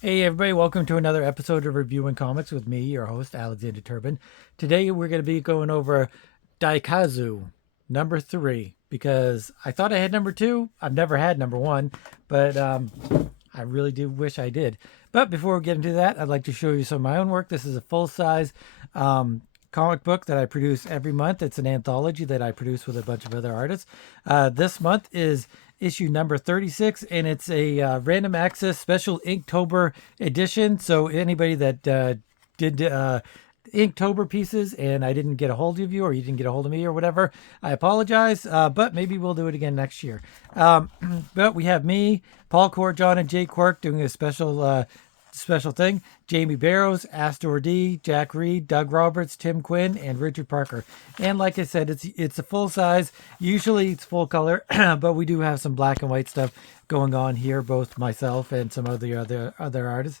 Hey everybody, welcome to another episode of Reviewing Comics with me, your host, Alexander Turbin. Today we're going to be going over Daikazu, number 3, because I thought I had number 2. I've never had number 1, but I really do wish I did. But before we get into that, I'd like to show you some of my own work. This is a full-size comic book that I produce every month. It's an anthology that I produce with a bunch of other artists. This month is issue number 36, and it's a random access special Inktober edition. So anybody that did Inktober pieces and I didn't get a hold of you, or you didn't get a hold of me, or whatever, I apologize, but maybe we'll do it again next year. But we have me, Paul Corjohn, and Jay Quirk doing a special thing. Jamie Barrows, Astor D, Jack Reed, Doug Roberts, Tim Quinn, and Richard Parker. And like I said, it's a full size. Usually it's full color, but we do have some black and white stuff going on here, both myself and some of the other artists.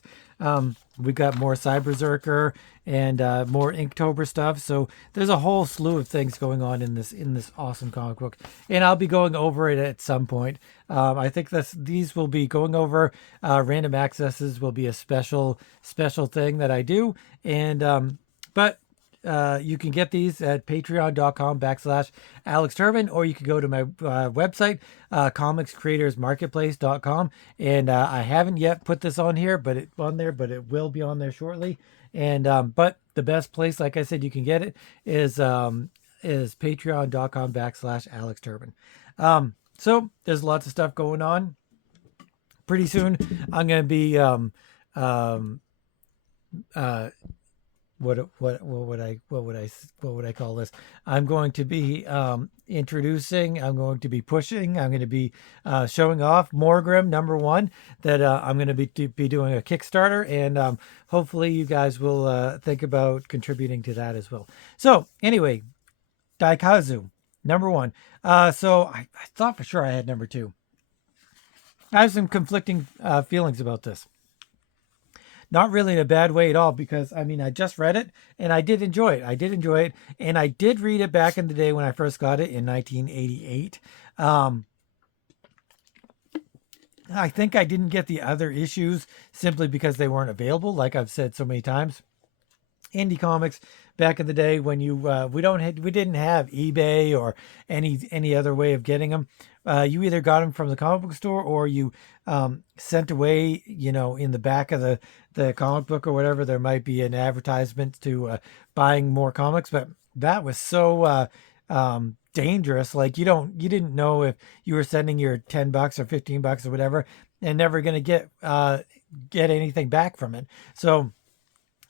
We got more Cyberzerker and more Inktober stuff. So there's a whole slew of things going on in this awesome comic book, and I'll be going over it at some point. I think these will be going over random accesses will be a special thing that I do, and but you can get these at patreon.com/Alex Turbin, or you can go to my website, comicscreatorsmarketplace.com. And I haven't yet put this on here, but it will be on there shortly. And but the best place, like I said, you can get it is patreon.com/Alex Turbin. So there's lots of stuff going on. Pretty soon, I'm going to be what would I call this? I'm going to be introducing. I'm going to be pushing. I'm going to be showing off Morgrim #1 that I'm going to be doing a Kickstarter, and hopefully you guys will think about contributing to that as well. So anyway, Daikazu #1. So I thought for sure I had number 2. I have some conflicting feelings about this. Not really in a bad way at all, because I mean, I just read it and I did enjoy it. And I did read it back in the day when I first got it in 1988. I think I didn't get the other issues simply because they weren't available, like I've said so many times. Indie comics back in the day, when we didn't have eBay or any other way of getting them. You either got them from the comic book store, or you sent away, in the back of the comic book or whatever, there might be an advertisement to buying more comics. But that was so dangerous. Like, you didn't know if you were sending your $10 or $15 or whatever and never going to get anything back from it. So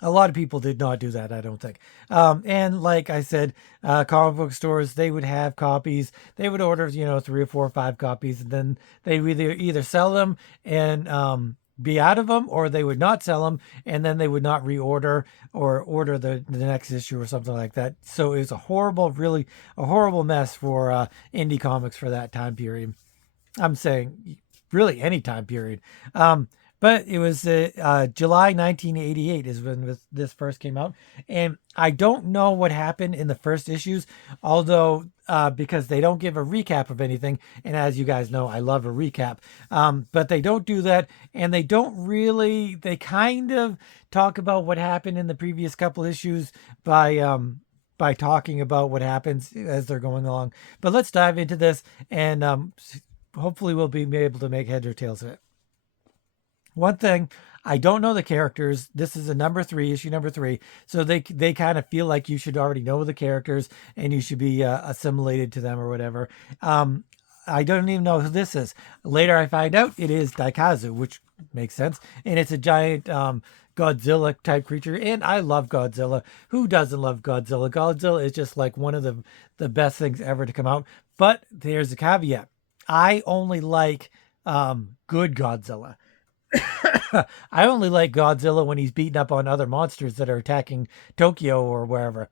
a lot of people did not do that, I don't think. And like I said, comic book stores, they would have copies. They would order, 3 or 4 or 5 copies, and then they would either sell them and be out of them, or they would not sell them, and then they would not reorder or order the next issue or something like that. So it was really a horrible mess for indie comics for that time period. I'm saying really any time period. But it was July 1988 is when this first came out. And I don't know what happened in the first issues, although because they don't give a recap of anything. And as you guys know, I love a recap. But they don't do that. And they kind of talk about what happened in the previous couple issues by talking about what happens as they're going along. But let's dive into this, and hopefully we'll be able to make heads or tails of it. One thing, I don't know the characters. This is issue number 3. So they kind of feel like you should already know the characters and you should be assimilated to them or whatever. I don't even know who this is. Later I find out it is Daikazu, which makes sense. And it's a giant Godzilla type creature. And I love Godzilla. Who doesn't love Godzilla? Godzilla is just like one of the best things ever to come out. But there's a caveat. I only like good Godzilla. I only like Godzilla when he's beating up on other monsters that are attacking Tokyo or wherever.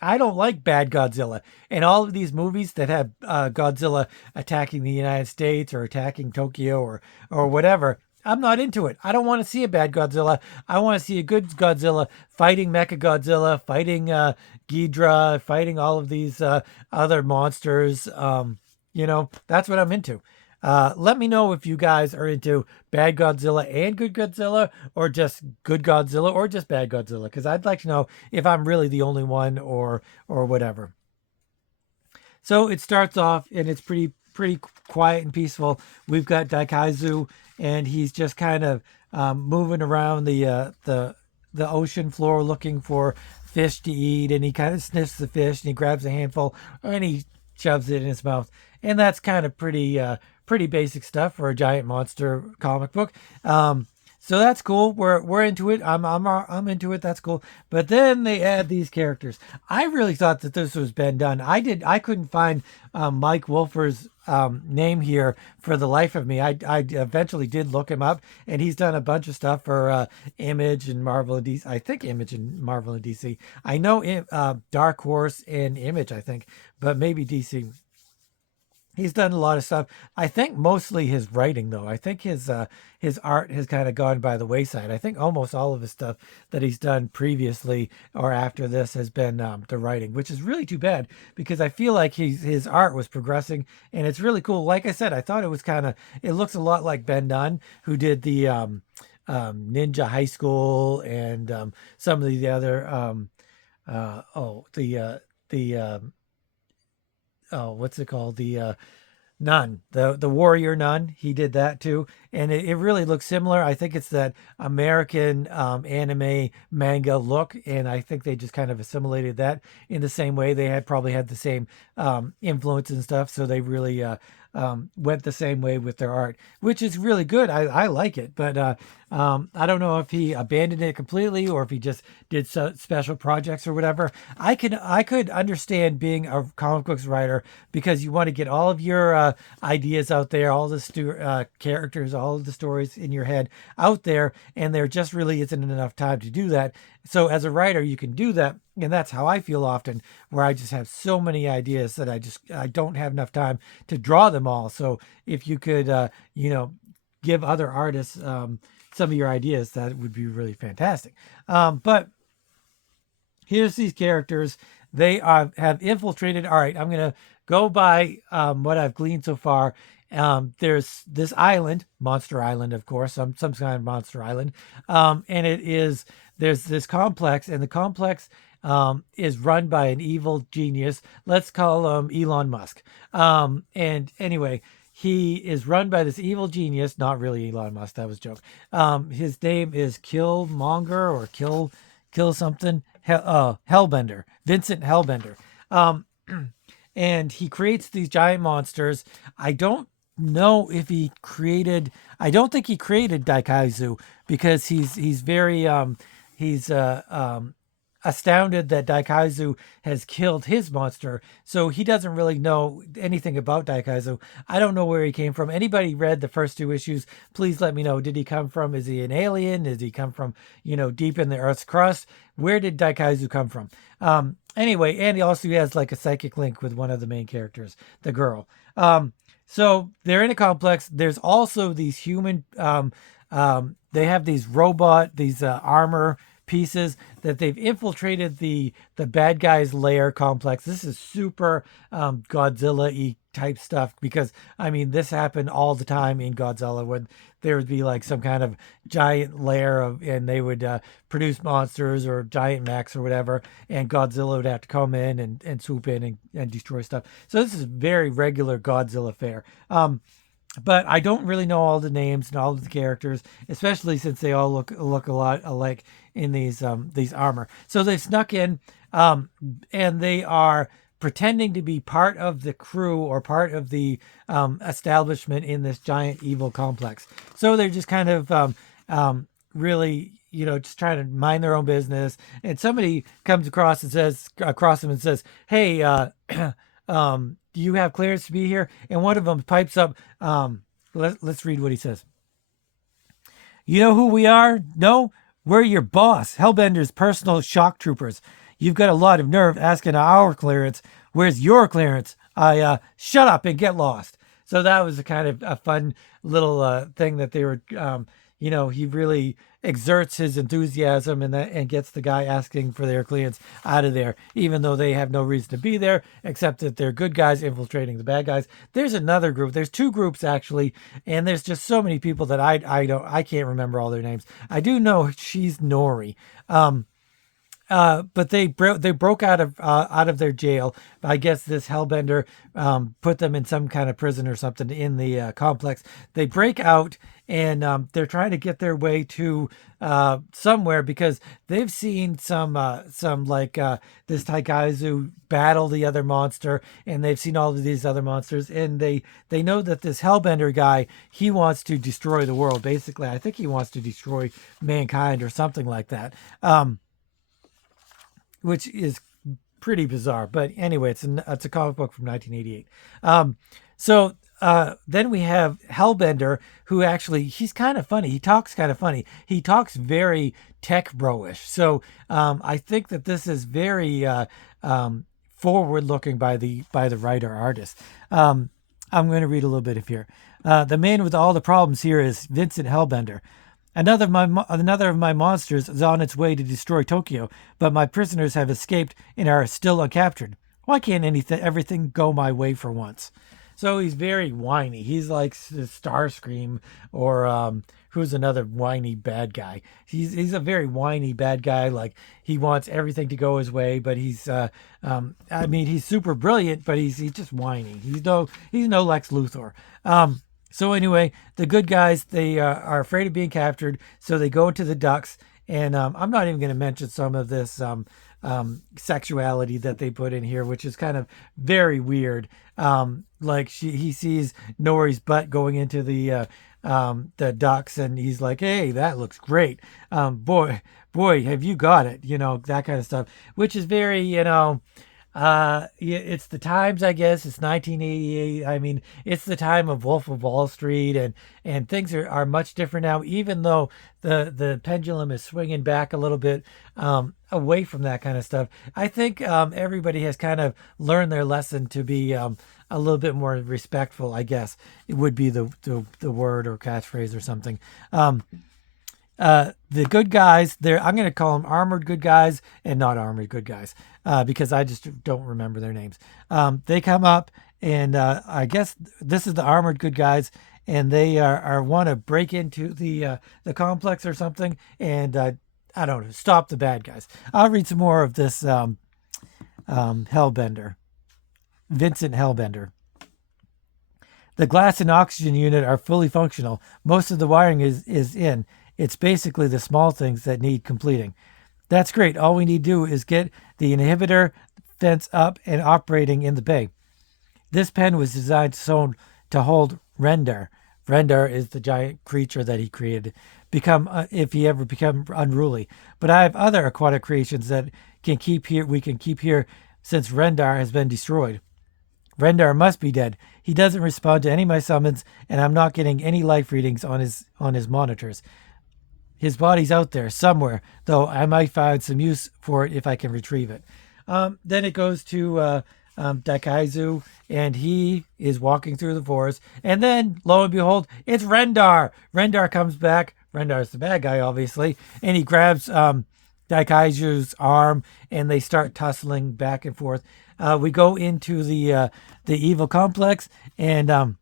I don't like bad Godzilla. And all of these movies that have Godzilla attacking the United States or attacking Tokyo or whatever, I'm not into it. I don't want to see a bad Godzilla. I want to see a good Godzilla fighting Mecha Godzilla, fighting Ghidra, fighting all of these other monsters. That's what I'm into. Let me know if you guys are into bad Godzilla and good Godzilla, or just good Godzilla, or just bad Godzilla, because I'd like to know if I'm really the only one, or whatever. So it starts off and it's pretty quiet and peaceful. We've got Daikazu, and he's just kind of moving around the ocean floor looking for fish to eat, and he kind of sniffs the fish and he grabs a handful and he shoves it in his mouth, and that's kind of pretty basic stuff for a giant monster comic book. So that's cool. We're into it. I'm into it. That's cool. But then they add these characters. I really thought that this was been done. I couldn't find Mike Wolfer's name here for the life of me. I eventually did look him up, and he's done a bunch of stuff for Image and Marvel and DC. I think Image and Marvel and DC. I know Dark Horse and Image, I think, but maybe DC. He's done a lot of stuff. I think mostly his writing, though. I think his art has kind of gone by the wayside. I think almost all of his stuff that he's done previously or after this has been the writing, which is really too bad, because I feel like his art was progressing and it's really cool. Like I said, I thought it was kind of, it looks a lot like Ben Dunn, who did the Ninja High School, and some of the other the oh, what's it called, the Nun, the warrior nun. He did that too, and it really looks similar. I think it's that American anime manga look, and I think they just kind of assimilated that in the same way. They had probably had the same influence and stuff, so they really went the same way with their art, which is really good. I like it, but I don't know if he abandoned it completely or if he just did special projects or whatever. I could understand being a comic books writer, because you want to get all of your ideas out there, all the characters, all of the stories in your head out there, and there just really isn't enough time to do that. So as a writer, you can do that, and that's how I feel often, where I just have so many ideas that I don't have enough time to draw them all. So if you could, give other artists some of your ideas, that would be really fantastic. But here's these characters. They have infiltrated. All right, I'm gonna go by what I've gleaned so far. There's this island, Monster Island, of course, some kind of monster island, and there's this complex, and the complex is run by an evil genius. Let's call him Elon Musk. And anyway, he is run by this evil genius, not really Elon Musk. That was a joke. His name is Killmonger, or Kill something. Hellbender, Vincent Hellbender. Um, and he creates these giant monsters. I don't know if he created. I don't think he created Daikazu, because he's very he's astounded that Daikazu has killed his monster, so he doesn't really know anything about Daikazu. I don't know where he came from. Anybody read the first two issues? Please let me know. Did he come from? Is he an alien? Did he come from deep in the Earth's crust? Where did Daikazu come from? Anyway, and he also has like a psychic link with one of the main characters, the girl. So they're in a complex. There's also these human. They have these armor pieces that they've infiltrated the bad guy's lair complex. This is super Godzilla-y type stuff, because I mean, this happened all the time in Godzilla, when there would be like some kind of giant lair and they would produce monsters or giant mechs or whatever, and Godzilla would have to come in and swoop in and destroy stuff. So this is very regular Godzilla fare. But I don't really know all the names and all of the characters, especially since they all look a lot alike in these armor. So they've snuck in, and they are pretending to be part of the crew or part of the establishment in this giant evil complex. So they're just kind of really, just trying to mind their own business. And somebody comes across them and says, "Hey, do you have clearance to be here?" And one of them pipes up. Let's read what he says. "You know who we are? No, we're your boss, Hellbender's personal shock troopers. You've got a lot of nerve asking our clearance. Where's your clearance? Shut up and get lost." So that was a kind of a fun little thing that they were he really exerts his enthusiasm and gets the guy asking for their clients out of there, even though they have no reason to be there except that they're good guys infiltrating the bad guys. There's another group. There's two groups actually, and there's just so many people that I can't remember all their names. I do know she's Nori. But they broke out of their jail. I guess this Hellbender put them in some kind of prison or something in the complex. They break out and they're trying to get their way to somewhere because they've seen some like this Taikazu battle the other monster, and they've seen all of these other monsters, and they know that this Hellbender guy, he wants to destroy the world. Basically, I think he wants to destroy mankind or something like that. Which is pretty bizarre. But anyway, it's a comic book from 1988. Then we have Hellbender, who actually, he's kind of funny. He talks kind of funny. He talks very tech bro-ish. So I think that this is very forward looking by the writer artist. I'm going to read a little bit of here. The man with all the problems here is Vincent Hellbender. Another of my monsters is on its way to destroy Tokyo, but my prisoners have escaped and are still uncaptured. Why can't everything go my way for once? So he's very whiny. He's like Starscream, or who's another whiny bad guy. He's a very whiny bad guy. Like, he wants everything to go his way, but he's he's super brilliant, but he's just whiny. He's no Lex Luthor. So anyway, the good guys, they are afraid of being captured, so they go to the ducks. And I'm not even going to mention some of this sexuality that they put in here, which is kind of very weird. Like he sees Nori's butt going into the ducks, and he's like, "Hey, that looks great. Boy, have you got it?" That kind of stuff, which is very, it's the times, I guess. It's 1988. I mean, it's the time of Wolf of Wall Street, and things are much different now, even though the pendulum is swinging back a little bit away from that kind of stuff. I think everybody has kind of learned their lesson to be a little bit more respectful, I guess. It would be the word or catchphrase or something. The good guys, I'm going to call them armored good guys and not armored good guys, because I just don't remember their names. They come up, and I guess this is the armored good guys, and they are want to break into the complex or something, and I don't know, stop the bad guys. I'll read some more of this Hellbender, Vincent Hellbender. The glass and oxygen unit are fully functional. Most of the wiring is in. It's basically the small things that need completing. That's great. All we need to do is get the inhibitor fence up and operating in the bay. This pen was designed to hold Rendar. Rendar is the giant creature that he created, if he ever become unruly. But I have other aquatic creations that we can keep here since Rendar has been destroyed. Rendar must be dead. He doesn't respond to any of my summons, and I'm not getting any life readings on his monitors. His body's out there somewhere, though I might find some use for it if I can retrieve it. Then it goes to Daikazu, and he is walking through the forest. And then, lo and behold, it's Rendar. Rendar comes back. Rendar's the bad guy, obviously. And he grabs Daikazu's arm, and they start tussling back and forth. We go into the evil complex, and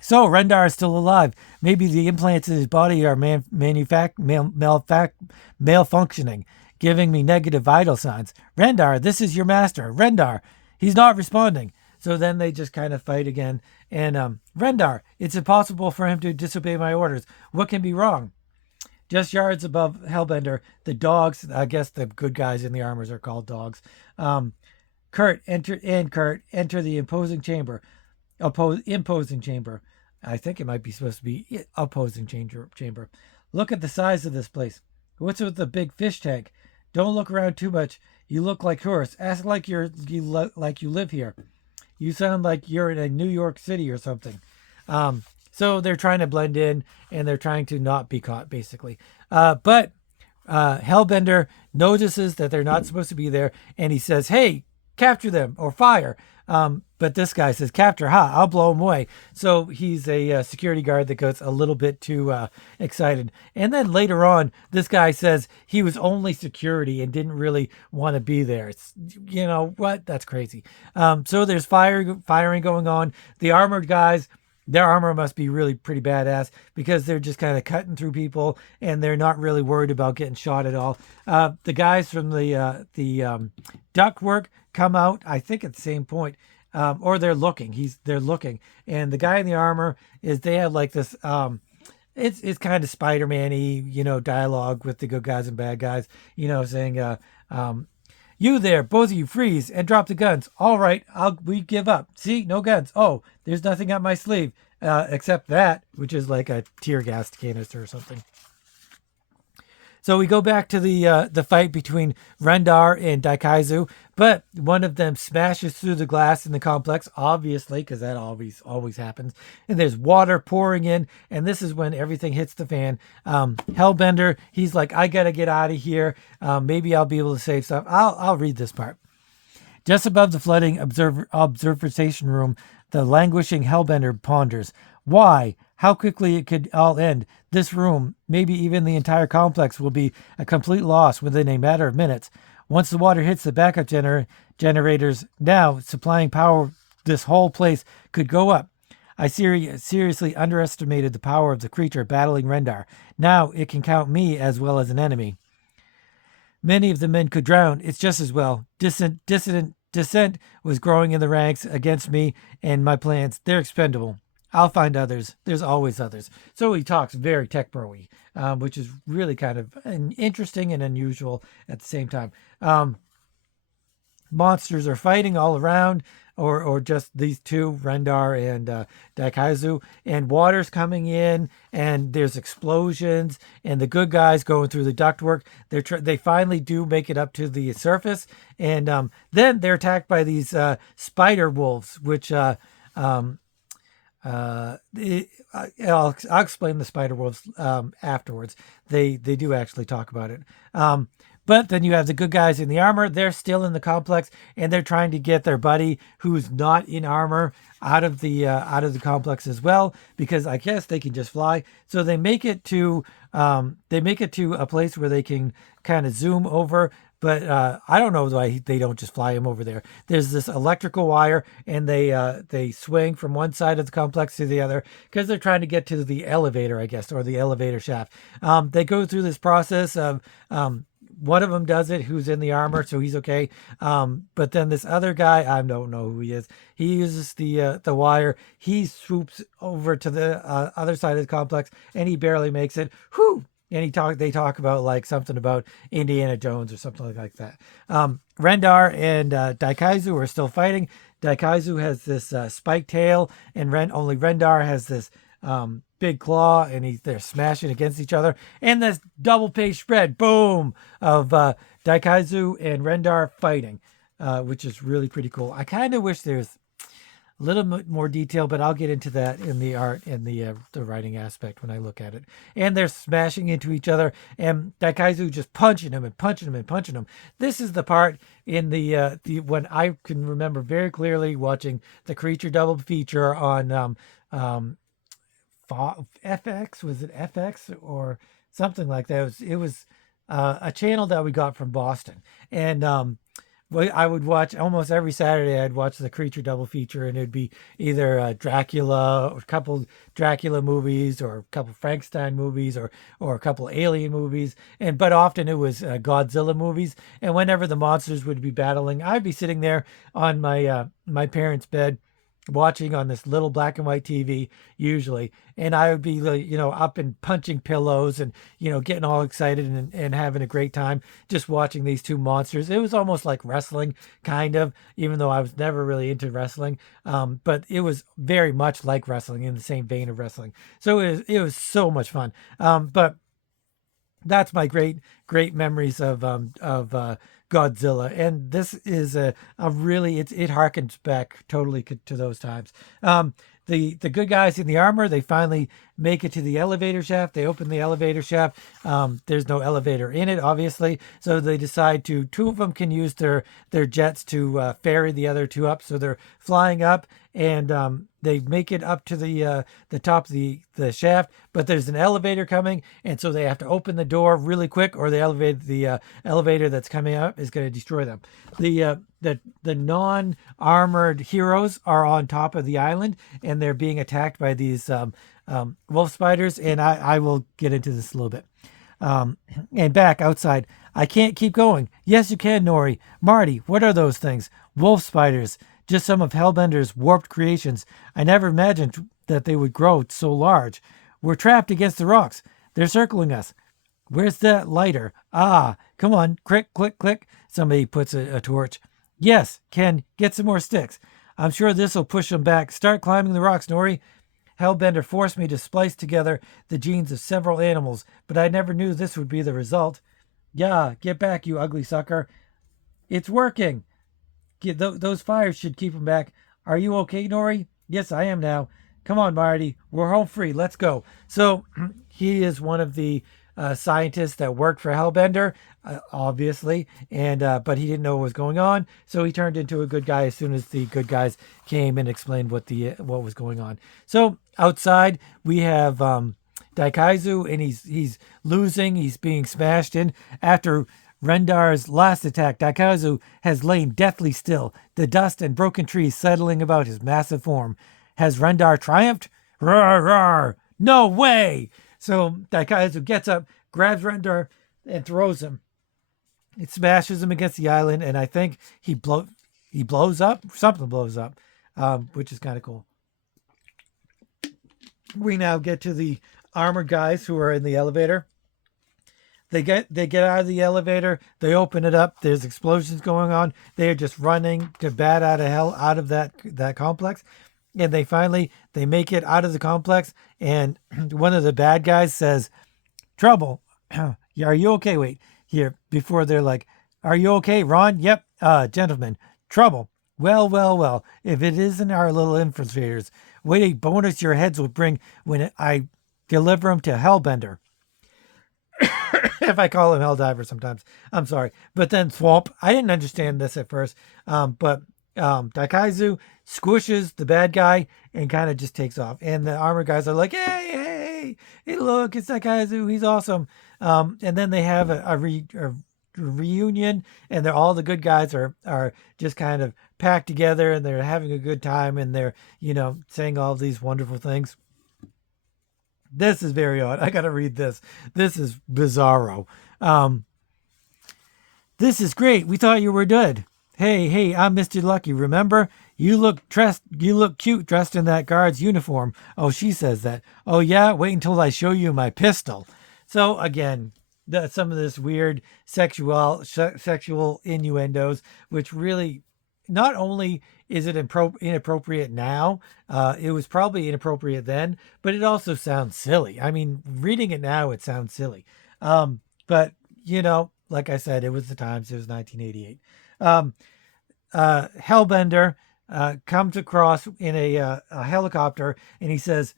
so Rendar is still alive. Maybe the implants in his body are malfunctioning, giving me negative vital signs. Rendar, this is your master. Rendar, he's not responding. So then they just kind of fight again. And Rendar, it's impossible for him to disobey my orders. What can be wrong? Just yards above Hellbender, the dogs, I guess the good guys in the armors are called dogs. Kurt, enter the imposing chamber. Imposing chamber. I think it might be supposed to be opposing chamber. Look at the size of this place. What's with the big fish tank? Don't look around too much. You look like tourists. Act like you live here. You sound like you're in a New York City or something. So they're trying to blend in, and they're trying to not be caught, basically. But Hellbender notices that they're not supposed to be there, and he says, "Hey, capture them or fire." But this guy says, "Capture, ha! I'll blow him away." So he's a security guard that gets a little bit too excited. And then later on, this guy says he was only security and didn't really want to be there. It's, you know what? That's crazy. So there's firing going on. The armored guys, their armor must be really pretty badass because they're just kind of cutting through people and they're not really worried about getting shot at all. The guys from the ductwork come out, I think at the same point, or they're looking. They're looking, and the guy in the armor is they have like this. It's kind of Spider-Man-y, dialogue with the good guys and bad guys, saying, "You there, both of you, freeze and drop the guns. All right, we give up. See, no guns. Oh, there's nothing up my sleeve except that, which is like a tear gas canister or something." So we go back to the fight between Rendar and Daikazu, but one of them smashes through the glass in the complex, obviously, because that always happens. And there's water pouring in, and this is when everything hits the fan. Hellbender, he's like, "I gotta get out of here. Maybe I'll be able to save stuff." I'll read this part. Just above the flooding observation room, the languishing Hellbender ponders. Why? How quickly it could all end. This room, maybe even the entire complex, will be a complete loss within a matter of minutes. Once the water hits the backup generators now supplying power, this whole place could go up. I seriously underestimated the power of the creature battling Rendar. Now it can count me as well as an enemy. Many of the men could drown. It's just as well. Dissent was growing in the ranks against me and my plans. They're expendable. I'll find others. There's always others. So he talks very tech bro-y, which is really kind of interesting and unusual at the same time. Monsters are fighting all around, or just these two, Rendar and Daikazu, and water's coming in, and there's explosions, and the good guys going through the ductwork. They finally do make it up to the surface, and then they're attacked by these spider wolves, which I'll explain the spider wolves afterwards. They do actually talk about it. But then you have the good guys in the armor. They're still in the complex, and they're trying to get their buddy who's not in armor out of the complex as well, because I guess they can just fly. So they make it to a place where they can kind of zoom over. But I don't know why they don't just fly him over there. There's this electrical wire, and they swing from one side of the complex to the other because they're trying to get to the elevator, I guess, or the elevator shaft. They go through this process of one of them does it, who's in the armor, so he's okay. But then this other guy, I don't know who he is. He uses the wire. He swoops over to the other side of the complex, and he barely makes it. Whew! And they talk about like something about Indiana Jones or something like that. Rendar and Daikazu are still fighting. Daikazu has this spiked tail, and only Rendar has this big claw, and they're smashing against each other. And this double page spread, boom, of Daikazu and Rendar fighting, which is really pretty cool. I kind of wish there's a little bit more detail, but I'll get into that in the art and the writing aspect when I look at it. And they're smashing into each other, and Daikazu just punching him and punching him and punching him. This is the part in the when I can remember very clearly watching the Creature double feature on FX. Was it FX or something like that? It was a channel that we got from Boston, and I would watch almost every Saturday. I'd watch the Creature double feature, and it'd be either Dracula, or a couple Dracula movies, or a couple Frankenstein movies, or a couple Alien movies, but often it was Godzilla movies. And whenever the monsters would be battling, I'd be sitting there on my parents' bed, watching on this little black and white TV usually, and I would be up and punching pillows and getting all excited and having a great time just watching these two monsters. It was almost like wrestling, kind of, even though I was never really into wrestling, but it was very much like wrestling, in the same vein of wrestling. So it was so much fun. But that's my great memories of Godzilla, and this is a really it harkens back totally to those times. The good guys in the armor, they finally make it to the elevator shaft. They open the elevator shaft. There's no elevator in it, obviously. So they decide to, two of them can use their jets to ferry the other two up. So they're flying up, and they make it up to the top of the shaft, but there's an elevator coming, and so they have to open the door really quick, or the elevator that's coming up is going to destroy them. The non-armored heroes are on top of the island, and they're being attacked by these wolf spiders, and I will get into this a little bit. And back outside, I can't keep going. Yes, you can, Nori. Marty, what are those things? Wolf spiders. Just some of Hellbender's warped creations. I never imagined that they would grow so large. We're trapped against the rocks. They're circling us. Where's that lighter? Ah, come on. Click, click, click. Somebody puts a torch. Yes, Ken, get some more sticks. I'm sure this will push them back. Start climbing the rocks, Nori. Hellbender forced me to splice together the genes of several animals, but I never knew this would be the result. Yeah, get back, you ugly sucker. It's working. Those fires should keep him back. Are you okay, Nori? Yes, I am now. Come on, Marty. We're home free. Let's go. So he is one of the scientists that worked for Hellbender, obviously, and but he didn't know what was going on, so he turned into a good guy as soon as the good guys came and explained what was going on. So outside we have Daikazu, and he's losing. He's being smashed in after Rendar's last attack. Daikazu has lain deathly still, the dust and broken trees settling about his massive form. Has Rendar triumphed? Roar, roar! No way! So Daikazu gets up, grabs Rendar, and throws him. It smashes him against the island, and I think he blows up. Something blows up, which is kind of cool. We now get to the armored guys who are in the elevator. They get out of the elevator. They open it up. There's explosions going on. They are just running to bat out of hell out of that complex, and they make it out of the complex. And one of the bad guys says, "Trouble? Are you okay? Wait here." Before they're like, "Are you okay, Ron?" "Yep, gentlemen. Trouble? Well. If it isn't our little infiltrators, what a bonus your heads will bring when I deliver them to Hellbender." If I call him Helldiver sometimes, I'm sorry. But then Thwomp, I didn't understand this at first, but Daikazu squishes the bad guy and kind of just takes off. And the armor guys are like, hey, look, it's Daikazu. He's awesome. And then they have a reunion, and all the good guys are just kind of packed together, and they're having a good time, and they're, saying all these wonderful things. This is very odd. I got to read this. This is bizarro. This is great. We thought you were dead. Hey, I'm Mr. Lucky. Remember? You look cute dressed in that guard's uniform. Oh, she says that. Oh, yeah? Wait until I show you my pistol. So, again, some of this weird sexual innuendos, which really, not only is it inappropriate now, it was probably inappropriate then, but it also sounds silly. I mean, reading it now, it sounds silly. But, like I said, it was the times. It was 1988. Hellbender comes across in a helicopter, and he says,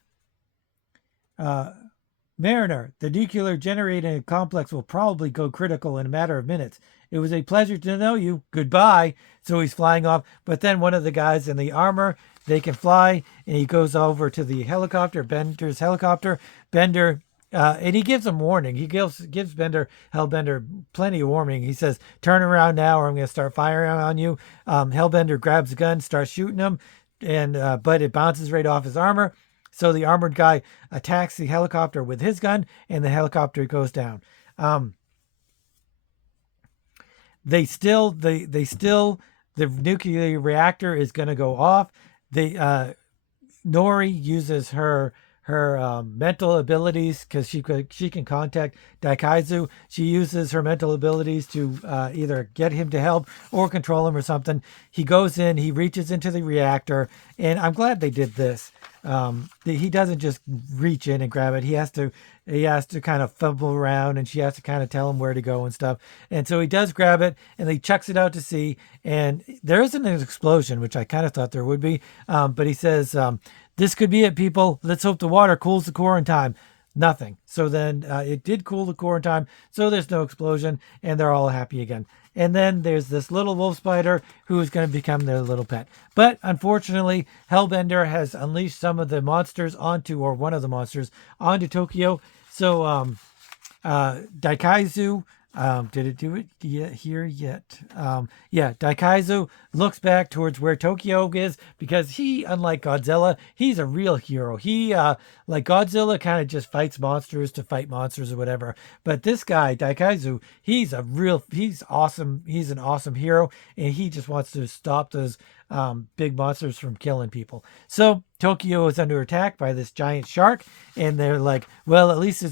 Mariner, the nuclear generating complex will probably go critical in a matter of minutes. It was a pleasure to know you. Goodbye. So he's flying off. But then one of the guys in the armor, they can fly, and he goes over to the helicopter, Bender's helicopter. Bender, and he gives him warning. He gives Hellbender plenty of warning. He says, turn around now or I'm going to start firing on you. Hellbender grabs a gun, starts shooting him, and but it bounces right off his armor. So the armored guy attacks the helicopter with his gun, and the helicopter goes down. The nuclear reactor is going to go off. Nori uses her mental abilities because she can contact Daikazu. She uses her mental abilities to either get him to help or control him or something. He goes in, he reaches into the reactor, and I'm glad they did this. He doesn't just reach in and grab it. He has to kind of fumble around, and she has to kind of tell him where to go and stuff. And so he does grab it, and he chucks it out to sea. And there isn't an explosion, which I kind of thought there would be. But he says, this could be it, people. Let's hope the water cools the core in time. Nothing. So then it did cool the core in time, so there's no explosion, and they're all happy again. And then there's this little wolf spider who is going to become their little pet. But unfortunately, Hellbender has unleashed some of the monsters onto, or one of the monsters, onto Tokyo. So Daikazu, did it do it here yet? Yeah, Daikazu looks back towards where Tokyo is because he, unlike Godzilla, he's a real hero. He, like Godzilla, kind of just fights monsters to fight monsters or whatever. But this guy, Daikazu, he's awesome. He's an awesome hero, and he just wants to stop those big monsters from killing people. So Tokyo is under attack by this giant shark, and they're like, well, at least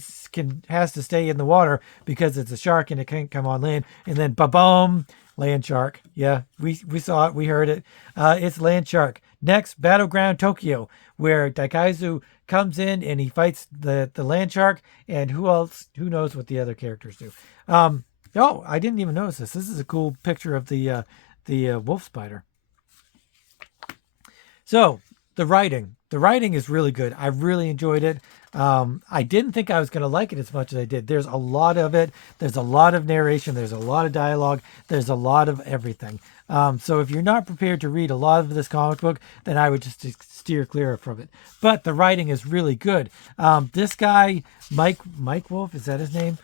has to stay in the water because it's a shark and it can't come on land. And then ba-boom, land shark. Yeah, we saw it, we heard it. It's land shark. Next, Battleground Tokyo, where Daikazu comes in and he fights the land shark, and who knows what the other characters do. Oh, I didn't even notice this. This is a cool picture of the wolf spider. So the writing is really good. I really enjoyed it. I didn't think I was going to like it as much as I did. There's a lot of it. There's a lot of narration. There's a lot of dialogue. There's a lot of everything. So if you're not prepared to read a lot of this comic book, then I would just steer clear from it. But the writing is really good. This guy, Mike Wolf, is that his name?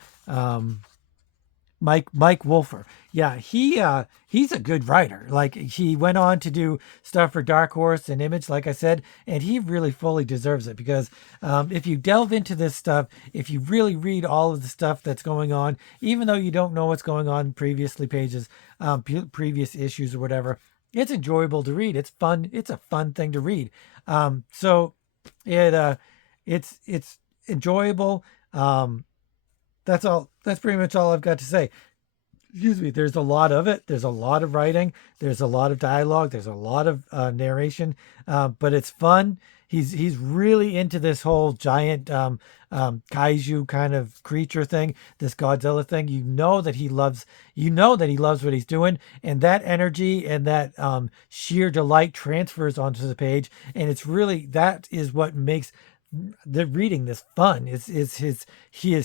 Mike Wolfer. Yeah, he's a good writer. Like, he went on to do stuff for Dark Horse and Image, like I said, and he really fully deserves it because if you delve into this stuff, if you really read all of the stuff that's going on, even though you don't know what's going on in previous issues or whatever, it's enjoyable to read. It's fun. It's a fun thing to read. So it's enjoyable. That's all. That's pretty much all I've got to say. Excuse me. There's a lot of it. There's a lot of writing. There's a lot of dialogue. There's a lot of narration. But it's fun. He's really into this whole giant kaiju kind of creature thing, this Godzilla thing. You know that he loves what he's doing, and that energy and that sheer delight transfers onto the page, and it's really, that is what makes the reading this fun. Is his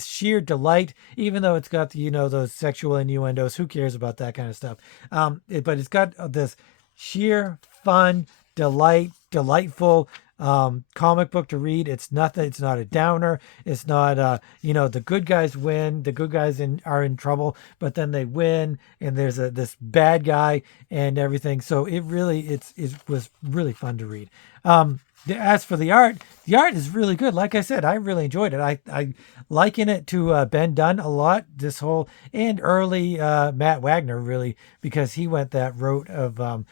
sheer delight, even though it's got those sexual innuendos. Who cares about that kind of stuff? But it's got this sheer fun, delightful comic book to read. It's nothing. It's not a downer. It's not the good guys win. The good guys are in trouble, but then they win, and there's this bad guy and everything. So it was really fun to read. As for the art is really good. Like I said, I really enjoyed it. I liken it to Ben Dunn a lot. This whole, and early Matt Wagner, really, because he went that route of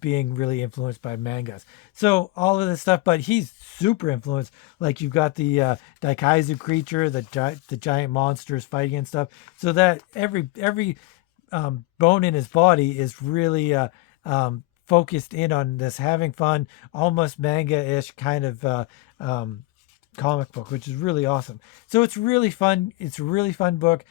being really influenced by mangas. So all of this stuff, but he's super influenced. Like, you've got the Daikazu creature, the giant monsters fighting and stuff. So that every bone in his body is really focused in on this having fun, almost manga-ish kind of comic book, which is really awesome. So it's really fun. It's a really fun book.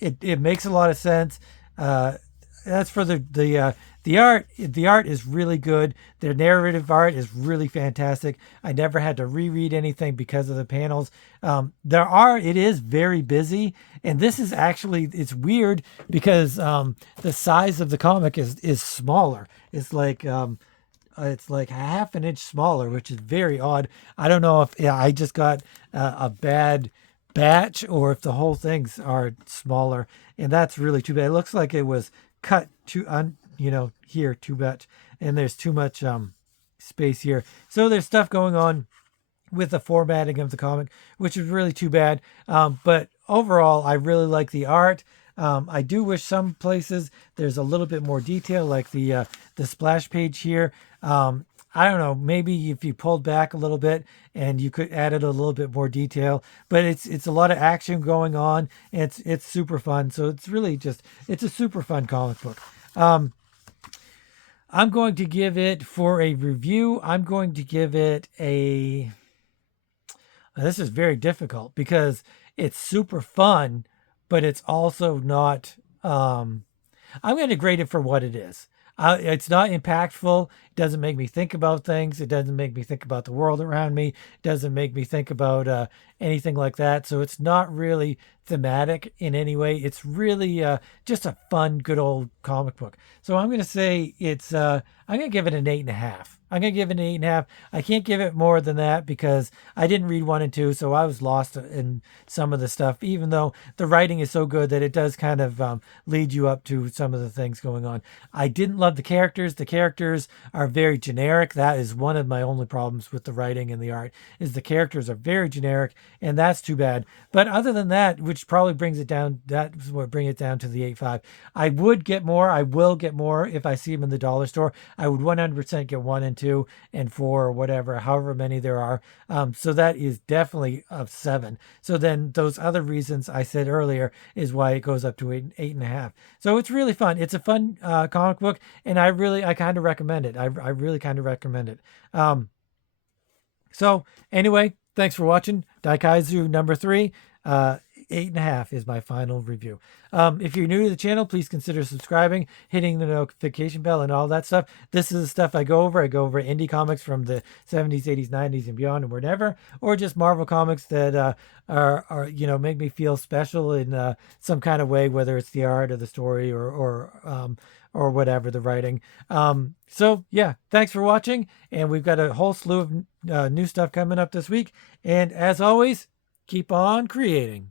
It makes a lot of sense. That's for the art. The art is really good. Their narrative art is really fantastic. I never had to reread anything because of the panels. It is very busy, and this is actually, it's weird because the size of the comic is smaller. It's like a half an inch smaller, which is very odd. I don't know if I just got a bad batch or if the whole things are smaller, and that's really too bad. It looks like it was cut here too much, and there's too much space here. So there's stuff going on with the formatting of the comic, which is really too bad. But overall, I really like the art. I do wish some places there's a little bit more detail, like the splash page here. I don't know, maybe if you pulled back a little bit and you could add it a little bit more detail, but it's a lot of action going on. And it's super fun. So it's really it's a super fun comic book. I'm going to give it, for a review, I'm going to give it this is very difficult because it's super fun, but it's also not, I'm going to grade it for what it is. It's not impactful. It doesn't make me think about things. It doesn't make me think about the world around me. It doesn't make me think about anything like that. So it's not really thematic in any way. It's really just a fun, good old comic book. So I'm going to say I'm going to give it an 8.5. I'm going to give it an 8.5. I can't give it more than that because I didn't read 1 and 2, so I was lost in some of the stuff, even though the writing is so good that it does kind of lead you up to some of the things going on. I didn't love the characters. The characters are very generic. That is one of my only problems with the writing and the art, is the characters are very generic, and that's too bad. But other than that, which probably brings it down, that's what bring it down to the 8.5. I would get more. I will get more if I see them in the dollar store. I would 100% get 1 and 2 and 4 or whatever, however many there are. So that is definitely a 7. So then those other reasons I said earlier is why it goes up to 8.5. So it's really fun. It's a fun comic book, and I kind of recommend it. I really kind of recommend it. So anyway, thanks for watching. Daikazu number 3. 8.5 is my final review. If you're new to the channel, please consider subscribing, hitting the notification bell, and all that stuff. This is the stuff I go over. I go over indie comics from the 70s, 80s, 90s, and beyond, and whatever, or just Marvel comics that are make me feel special in some kind of way, whether it's the art or the story or whatever, the writing. So yeah, thanks for watching, and we've got a whole slew of new stuff coming up this week. And as always, keep on creating.